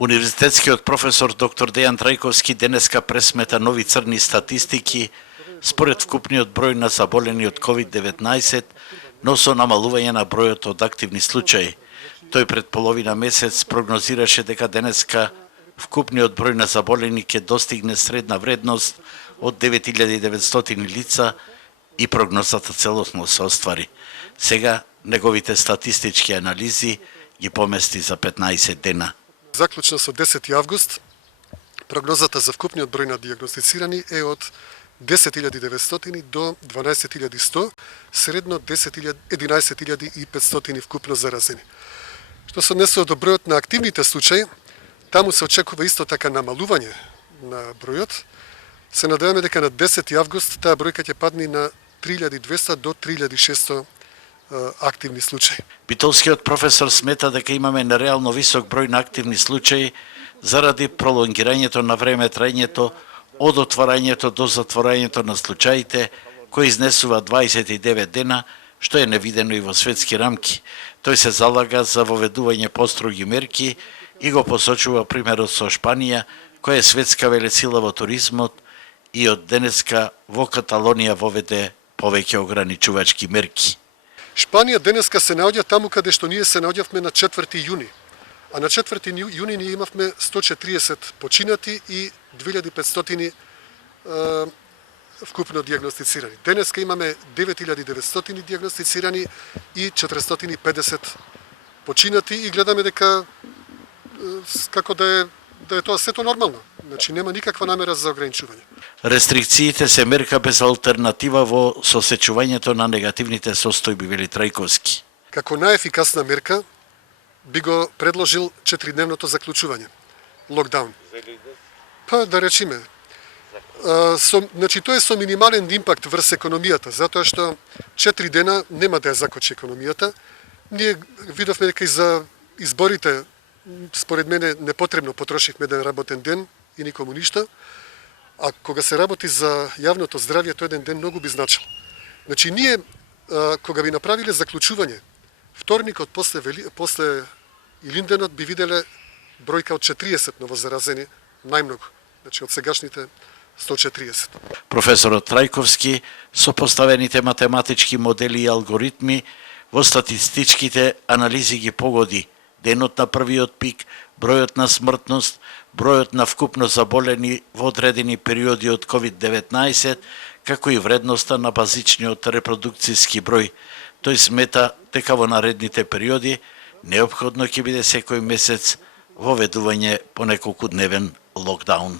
Универзитетскиот професор доктор Дејан Трајковски денеска пресмета нови црни статистики според вкупниот број на заболени од COVID-19, но со намалување на бројот од активни случаи. Тој пред половина месец прогнозираше дека денеска вкупниот број на заболени ќе достигне средна вредност од 9900 лица и прогнозата целосно се оствари. Сега неговите статистички анализи ги помести за 15 дена. Заклучно со 10 август, прогнозата за вкупниот број на диагностицирани е од 10.900 до 12.100, средно 11.500 вкупно заразени. Што се однесува до бројот на активните случаи, таму се очекува исто така намалување на бројот. Се надеваме дека на 10 август таа бројка ќе падне на 3.200 до 3.600 активни случаи. Битолскиот професор смета дека имаме нереално висок број на активни случаи заради пролонгирањето на време трајањето од отварањето до затворањето на случаите, кои изнесува 29 дена, што е невидено и во светски рамки. Тој се залага за воведување построги мерки и го посочува примерот со Шпанија, која е светска велесила во туризмот и од денеска во Каталонија воведе повеќе ограничувачки мерки. Шпанија денеска се наоѓа таму каде што ние се наоѓавме на 4 јуни. А на 4 јуни ние имавме 140 починати и 2500 вкупно диагностицирани. Денеска имаме 9900 диагностицирани и 450 починати и гледаме дека како да е тоа сето нормално. Значи нема никаква намера за ограничување. Рестрикциите се мерка без алтернатива во сосечувањето на негативните состојби, вели Трајковски. Како најефикасна мерка би го предложил 4-дневното заклучување, локдаун. Па да речеме, значи тоа е со минимален импакт врз економијата, затоа што 4 дена нема да ја закочи економијата. Ние видовме дека и за изборите, според мене, непотребно потрошивме еден работен ден и никому ништо. А кога се работи за јавното здравје, тој еден ден многу би значил. Значи ние, кога би направиле заклучување, вторникот после Илинденот би виделе бројка од 40 новозаразени, најмногу. Значи од сегашните 140. Професорот Трајковски со поставените математички модели и алгоритми во статистичките анализи ги погоди денот на првиот пик, бројот на смртност, бројот на вкупно заболени во одредени периоди од COVID-19, како и вредноста на базичниот репродукцијски број. Тој смета дека во наредните периоди неопходно ќе биде секој месец воведување по неколку дневен локдаун.